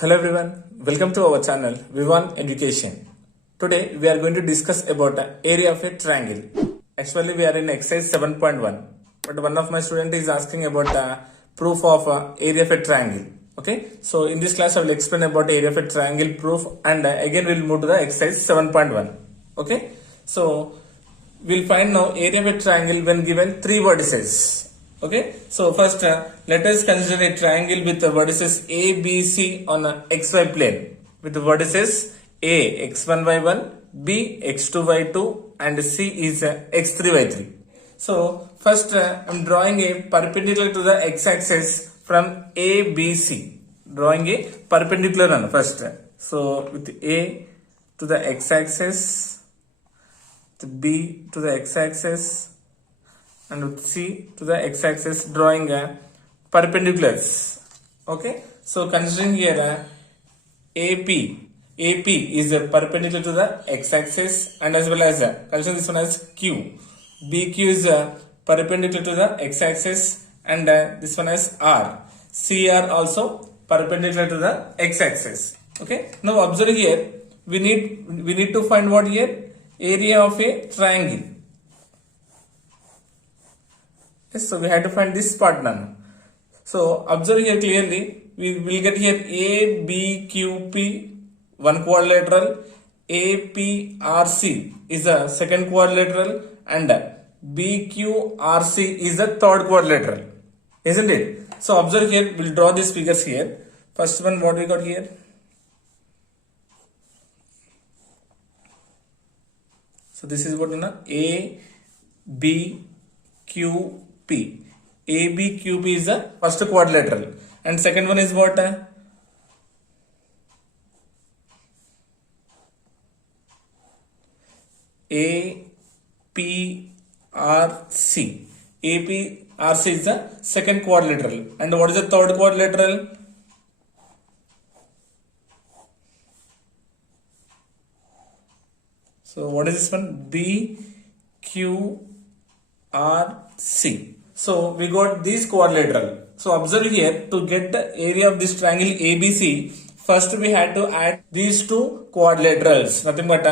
Hello everyone, welcome to our channel Vivan Education. Today we are going to discuss about area of a triangle. Actually we are in exercise 7.1, but one of my student is asking about proof of area of a triangle. Okay, so in this class I will explain about area of a triangle proof, and again we will move to the exercise 7.1. Okay, so we'll find now area of a triangle when given three vertices. Okay, so first let us consider a triangle with the vertices A, B, C on a xy plane with the vertices A x1 y1, B x2 y2, and C is x3 y3. So first I'm drawing a perpendicular to the x-axis from A, B, C. Drawing a perpendicular on first. So with A to the x-axis, with B to the x-axis, and with C to the x-axis, drawing perpendiculars. Okay, so considering here AP is a perpendicular to the x-axis, and as well as consider this one as Q. BQ is perpendicular to the x-axis, and this one as R. CR also perpendicular to the x-axis. Okay, now observe here, we need to find what here? Area of a triangle. Yes, so we have to find this part now. So observe here clearly, we will get here ABQP one quadrilateral, APRC is a second quadrilateral, and BQRC is a third quadrilateral, isn't it? So observe here, we'll draw these figures here. First one, what we got here? So this is what ABQP. ABQP is the first quadrilateral, and second one is what? APRC. APRC is the second quadrilateral, and what is the third quadrilateral? So what is this one? BQRC. So we got this quadrilateral. So observe here, to get the area of this triangle ABC, first we had to add these two quadrilaterals, nothing but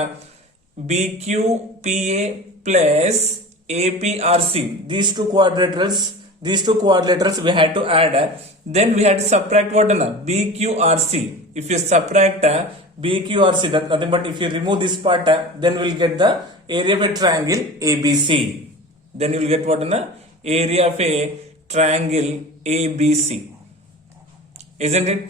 BQPA plus APRC. These two quadrilaterals we had to add. Then we had to subtract what? BQRC. If you subtract BQRC, that nothing but if you remove this part, then we will get the area of a triangle ABC. Then you will get what? Area of a triangle ABC, isn't it?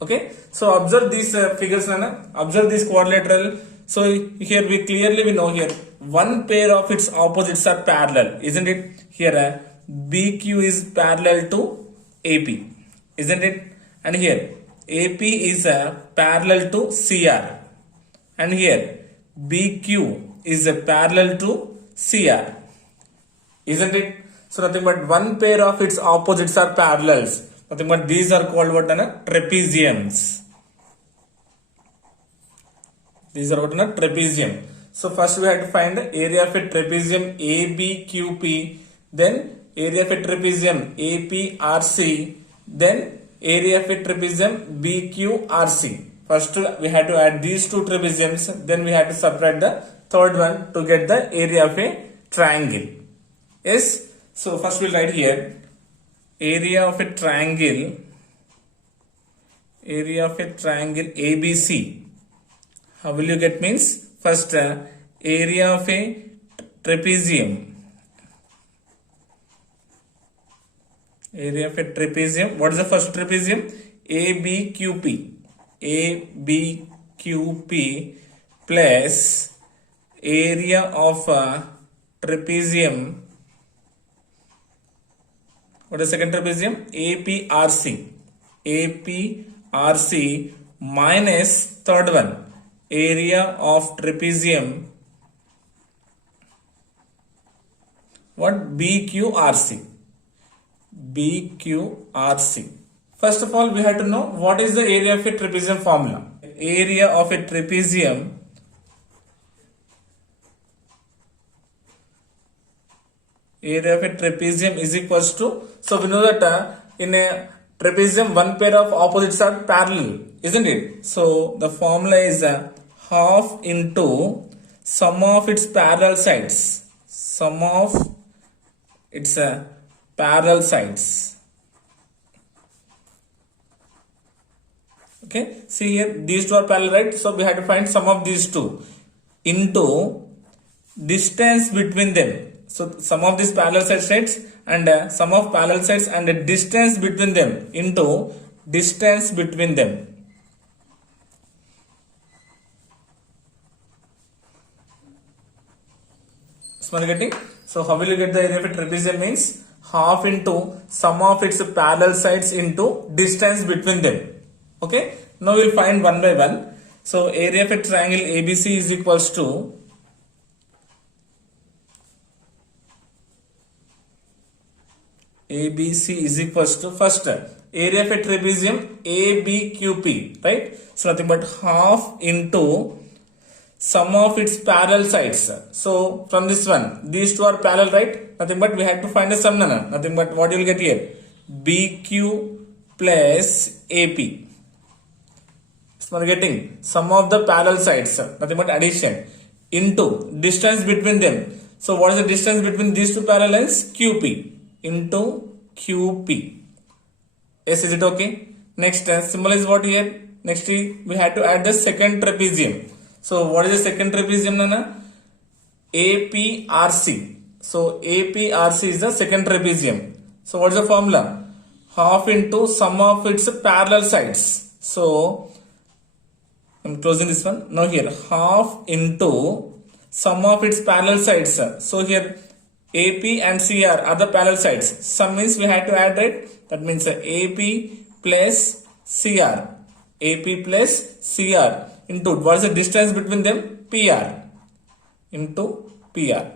Okay, so observe these figures, observe this quadrilateral. So here we know here one pair of its opposites are parallel, isn't it? Here BQ is parallel to AP, isn't it? And here AP is parallel to CR, and here BQ is parallel to CR, isn't it? So nothing but one pair of its opposites are parallels. Nothing but these are called what? Trapeziums. These are what? Trapezium. So first we have to find the area of a trapezium ABQP, then area of a trapezium APRC, then area of a trapezium BQRC. First we had to add these two trapeziums, then we had to subtract the third one to get the area of a triangle. Yes, so first we'll write here area of a triangle ABC. How will you get? Means first area of a trapezium. Area of a trapezium. What is the first trapezium? ABQP. ABQP plus area of trapezium. What is the second trapezium? APRC. APRC minus third one, area of trapezium. What? BQRC. BQRC. First of all, we have to know what is the area of a trapezium formula. Area of a trapezium is equals to, so we know that in a trapezium, one pair of opposites are parallel, isn't it? So the formula is half into sum of its parallel sides. Sum of its parallel sides. Okay, see here, these two are parallel, right? So we have to find sum of these two into distance between them. So sum of these parallel sides and sum of parallel sides and the distance between them into distance between them. Small getting? So how will you get the area of a trapezium? Means half into sum of its parallel sides into distance between them. Okay, now we'll find one by one. So area of a triangle ABC is equals to first area of a trapezium ABQP, right? So nothing but half into sum of its parallel sides. So from this one, these two are parallel, right? Nothing but we had to find a sum. Nothing but what you will get here, BQ plus AP. So we are getting sum of the parallel sides, nothing but addition into distance between them. So what is the distance between these two parallels? QP into QP. Yes, is it okay? Next symbol is what here? Next we had to add the second trapezium. So what is the second trapezium, Nana? APRC. So APRC is the second trapezium. So what is the formula? Half into sum of its parallel sides. So I'm closing this one. Now here half into sum of its parallel sides. So here AP and CR are the parallel sides. Sum means we had to add, right? That means AP plus CR. AP plus CR into what is the distance between them? PR into PR.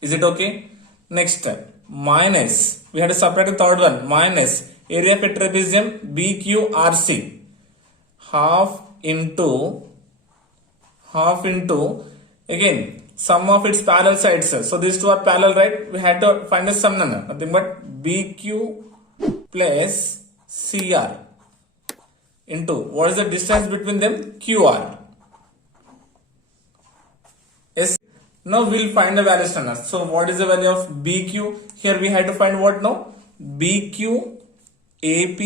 Is it okay? Next, minus. We had to separate the third one. Minus area of a trapezium BQRC. Half into again sum of its parallel sides. So these two are parallel, right? We had to find a sum, nothing but BQ plus CR into what is the distance between them? QR. Yes. Now we'll find the values. So what is the value of BQ? Here we had to find what now? BQ, AP,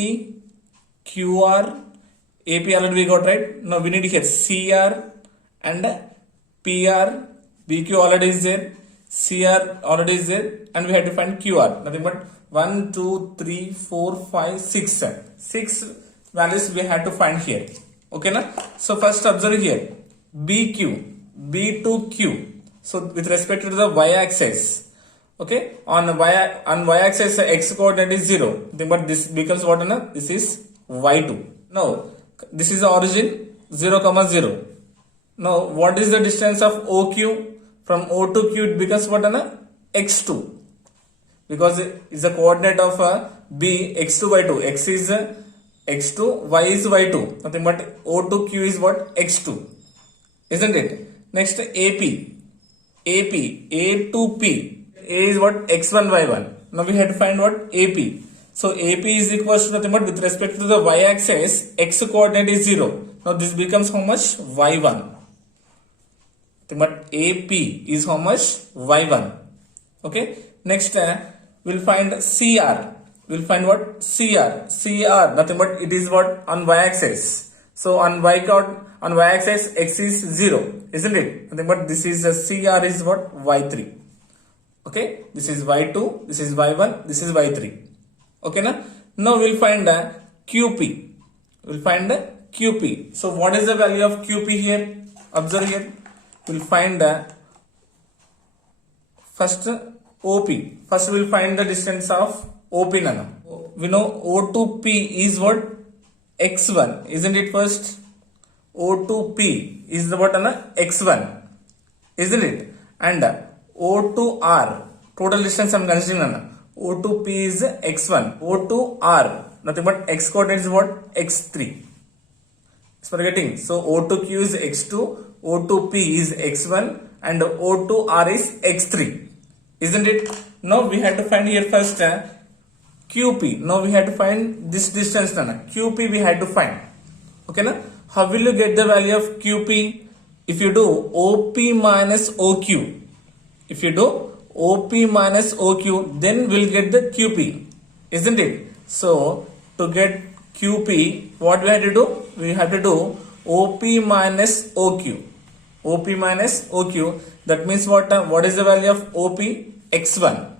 QR. AP already we got, right? Now we need here CR and PR. BQ already is there, CR already is there, and we have to find QR. Nothing but 1, 2, 3, 4, 5, 6. 6 values we have to find here. Okay, na? So first observe here BQ, B to Q. So with respect to the y-axis, okay, on y-axis x coordinate is 0. But this becomes what, na? This is y2. Now this is the origin 0, 0. Now what is the distance of OQ? From O to Q it becomes what, na? X2. Because it's the coordinate of B, X2 by 2. X is X2, Y is Y2. Nothing but O to Q is what? X2. Isn't it? Next AP. A to P. A is what? X1, Y1. Now we have to find what? AP. So AP is equals to nothing but with respect to the y-axis, X coordinate is 0. Now this becomes how much? Y1. But AP is how much? Y1. Okay. Next we'll find CR. We'll find what? CR. CR. Nothing but it is what? On y-axis. So on y-axis X is 0. Isn't it? Nothing but this is CR is what? Y3. Okay. This is Y2. This is Y1. This is Y3. Okay. Now we'll find QP. We'll find QP. So what is the value of QP here? Observe here. We'll find first OP. First we'll find the distance of OP. We know O to P is what? X1. Isn't it first? O to P is the what? X1. Isn't it? And O to R. Total distance I am considering. O to P is X1. O to R. Nothing but X coordinate is what? X3. So we're getting. So O to Q is X2. O to P is X1 and O to R is X3. Isn't it? Now we have to find here first QP. Now we have to find this distance nana. QP we had to find. Okay na? How will you get the value of QP? If you do OP minus OQ. If you do OP minus OQ, then we'll get the QP. Isn't it? So to get QP, what we have to do? We have to do OP minus OQ. OP minus OQ. That means what? What is the value of OP? X1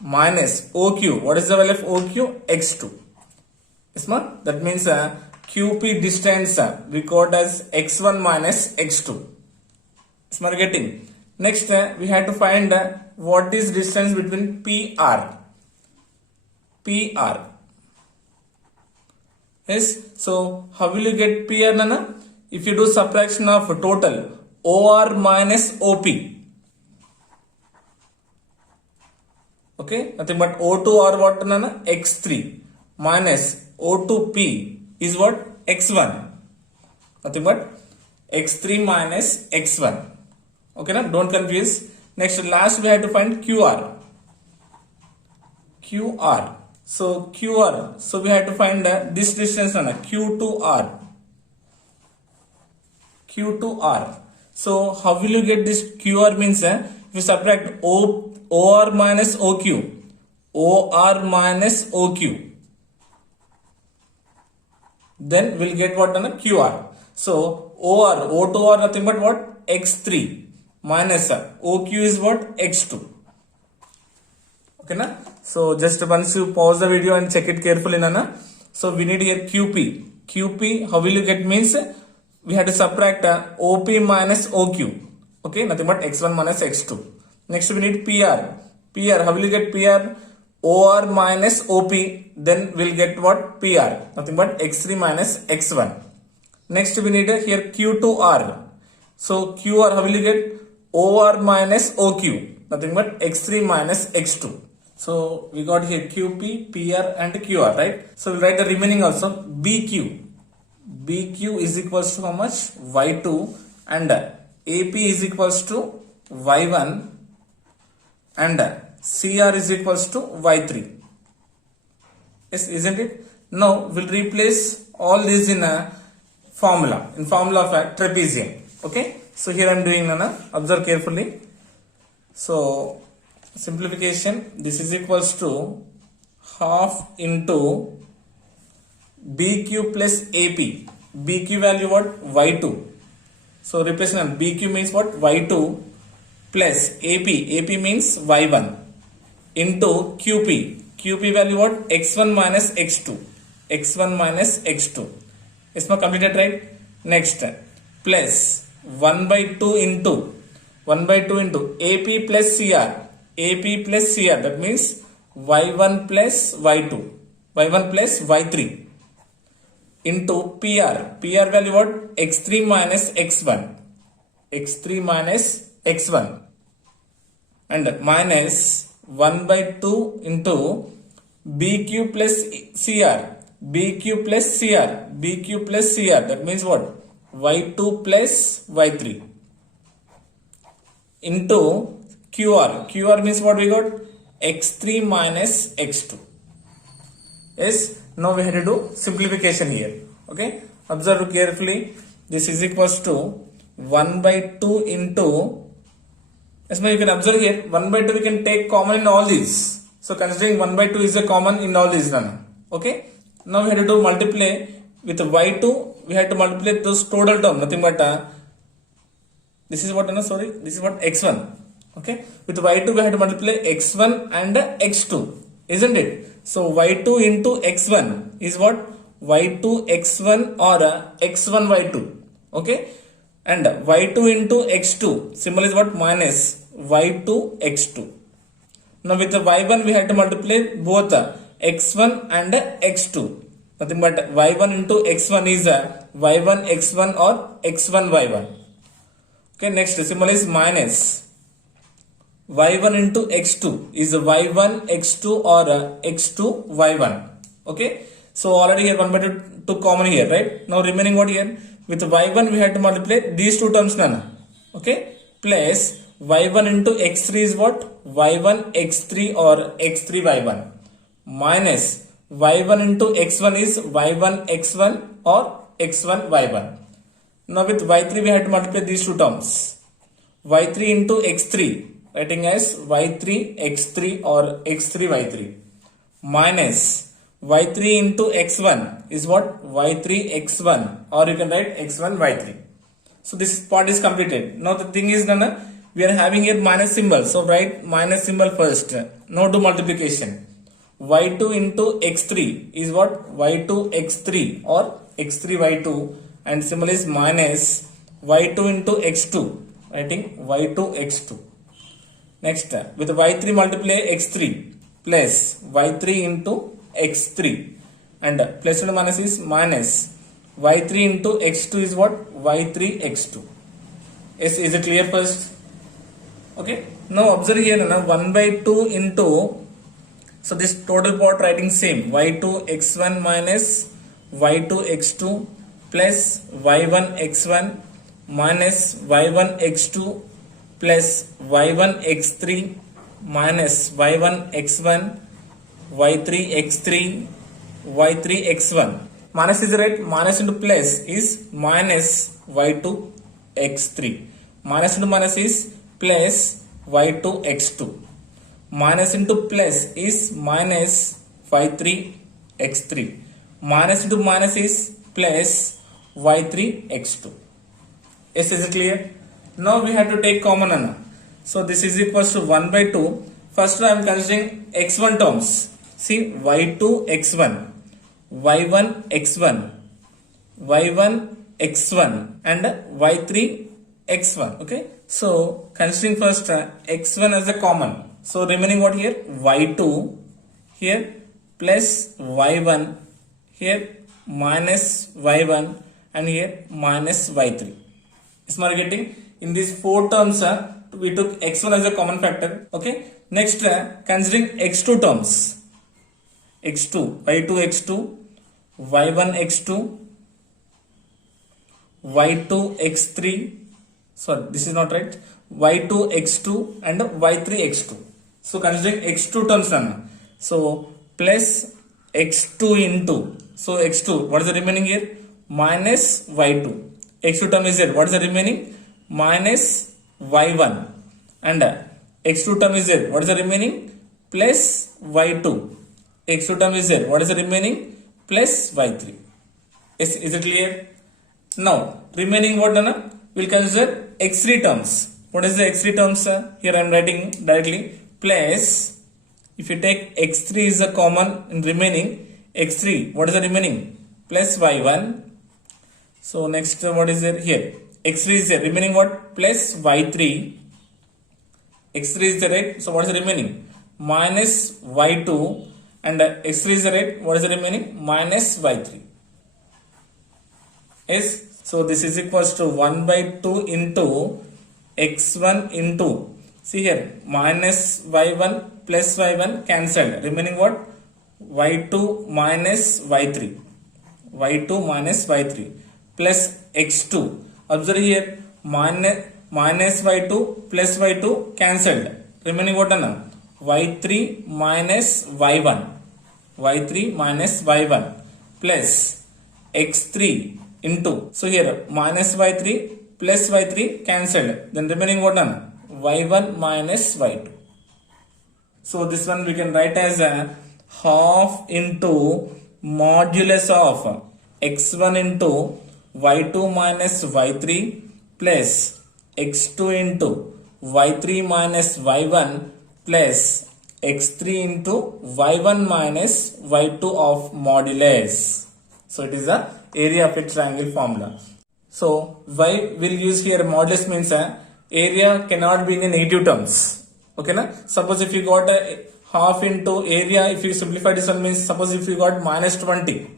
minus OQ. What is the value of OQ? X2. Yes, ma? That means QP distance record as X1 minus X2. Yes, ma, getting. Next, we have to find what is distance between PR. PR. Yes. So how will you get PR, nana? If you do subtraction of total OR minus OP. Okay, nothing but O2 or what, nana? X3 minus O2P is what? X1. Nothing but X3 minus X1. Okay, na? Don't confuse. Next, last we have to find QR. QR. So QR. So we have to find this distance, nana? Q to R. Q to R. So how will you get this QR means if you subtract OR minus OQ. OR minus OQ. Then we'll get what, nana? QR. So OR, O to R nothing but what? X3 minus OQ is what? X2. Okay na? So just once you pause the video and check it carefully, nana. So we need here QP. QP, how will you get means we have to subtract OP minus OQ. Okay, nothing but X1 minus X2. Next we need PR. PR, how will you get PR? OR minus OP. Then we'll get what? PR. Nothing but X3 minus X1. Next we need here Q to R. So QR, how will you get? OR minus OQ. Nothing but X3 minus X2. So we got here QP, PR and QR, right? So we'll write the remaining also. BQ. BQ is equals to how much? Y2 and AP is equals to Y1 and CR is equals to Y3. Yes, isn't it? Now we'll replace all these in a formula. In formula of a trapezium. Okay. So here I am doing, nana. Observe carefully. So simplification. This is equals to half into BQ plus AP. BQ value what? Y2. So replacement BQ means what? Y2 plus AP. AP means Y1 into QP. QP value what? X1 minus X2. X1 minus X2. Is my completed, right? Next plus 1 by 2 into AP plus CR. AP plus CR. That means Y1 plus Y2. Y1 plus Y3. Into PR. PR value what? X3 minus X1. X3 minus X1. And minus 1 by 2 into BQ plus CR. BQ plus CR. BQ plus CR. That means what? Y2 plus Y3. Into QR. QR means what we got? X3 minus X2. Yes. Now we have to do simplification here. Okay. Observe carefully. This is equals to 1 by 2 into. Yes, you can observe here. 1 by 2 we can take common in all these. So considering 1 by 2 is a common in all these. Okay. Now we have to do multiply with y2. We have to multiply those total term. Nothing but this is what? Sorry. This is what? X1. Okay. With y2 we have to multiply x1 and x2. Isn't it? So y2 into x1 is what? Y2 x1 or x1 y2. Okay. And y2 into x2 symbol is what? Minus y2 x2. Now with the y1 we have to multiply both x1 and x2. Nothing but y1 into x1 is y1 x1 or x1 y1. Okay. Next symbol is minus y1 into x2 is y1 x2 or x2 y1. Okay. So already here 1 by 2 took common here, right? Now remaining what here? With y1 we have to multiply these two terms, nana. Okay. Plus y1 into x3 is what? y1 x3 or x3 y1. minus y1 into x1 is y1 x1 or x1 y1. Now with y3 we have to multiply these two terms. y3 into x3, writing as y3 x3 or x3 y3, minus y3 into x1 is what? y3 x1, or you can write x1 y3. So this part is completed. Now the thing is done, we are having here minus symbol, so write minus symbol first. Now do multiplication. y2 into x3 is what? y2 x3 or x3 y2, and symbol is minus y2 into x2, writing y2 x2. Next, with y3 multiply x3 plus y3 into x3, and plus and minus is minus y3 into x2 is what? y3 x2. Is it clear first? Okay. Now observe here, 1 by 2 into, so this total part writing same, y2 x1 minus y2 x2 plus y1 x1 minus y1 x2 plus y1 x3 minus y1 x1 y3 x3 y3 x1. Minus is right, minus into plus is minus y2 x3, minus into minus is plus y2 x2, minus into plus is minus y3 x3, minus into minus is plus y3 x2. Yes, is it clear? Now we have to take common anna. So this is equals to 1 by 2. First I am considering x1 terms. See, y2 x1, y1 x1, y1 x1 and y3 x1. Okay, so considering first x1 as a common, so remaining what here? y2 here plus y1 here minus y1 and here minus y3. Is my getting? In these four terms we took x1 as a common factor. Okay, next considering x2 terms, x2, y2 x2, y1 x2, y2 x3, sorry this is not right, y2 x2 and y3 x2. So considering x2 terms, so plus x2 into, so x2, what is the remaining here? Minus y2. x2 term is there, what is the remaining? Minus y1, and x2 term is there, what is the remaining? Plus y2. x2 term is there, what is the remaining? Plus y3. Is it clear? Now remaining what done? We'll consider x3 terms. What is the x3 terms? Here I am writing directly, plus if you take x3 is a common in remaining, x3, what is the remaining? Plus y1. So next what is there here? x3 is there, remaining what? Plus y3. x3 is the right, so what is the remaining? Minus y2, and x3 is the right, what is the remaining? Minus y3. Yes, so this is equals to 1 by 2 into x1 into, see here, minus y1 plus y1 cancelled, remaining what? y2 minus y3, y2 minus y3 plus x2. Observe here, minus y2 plus y2 cancelled, remaining what? y3 minus y1, y3 minus y1 plus x3 into, so here minus y3 plus y3 cancelled, then remaining what? y1 minus y2. So this one we can write as a half into modulus of x1 into y2 minus y3 plus x2 into y3 minus y1 plus x3 into y1 minus y2 of modulus. So it is the area of a triangle formula. So why we'll use here modulus means area cannot be in negative terms. Okay na? Suppose if you got a half into area, if you simplify this one means, suppose if you got minus 20,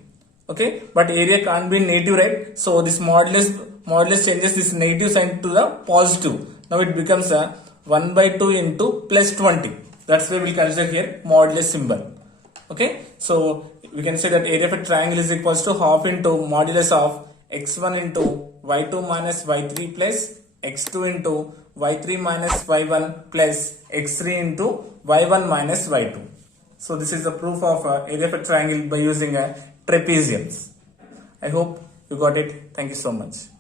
okay, but area can't be negative, right? So this modulus changes this negative sign to the positive. Now it becomes a 1 by 2 into plus 20. That's why we'll consider here modulus symbol. Okay, so we can say that area of a triangle is equals to half into modulus of x1 into y2 minus y3 plus x2 into y3 minus y1 plus x3 into y1 minus y2. So this is the proof of area of a triangle by using a trapeziums. I hope you got it. Thank you so much.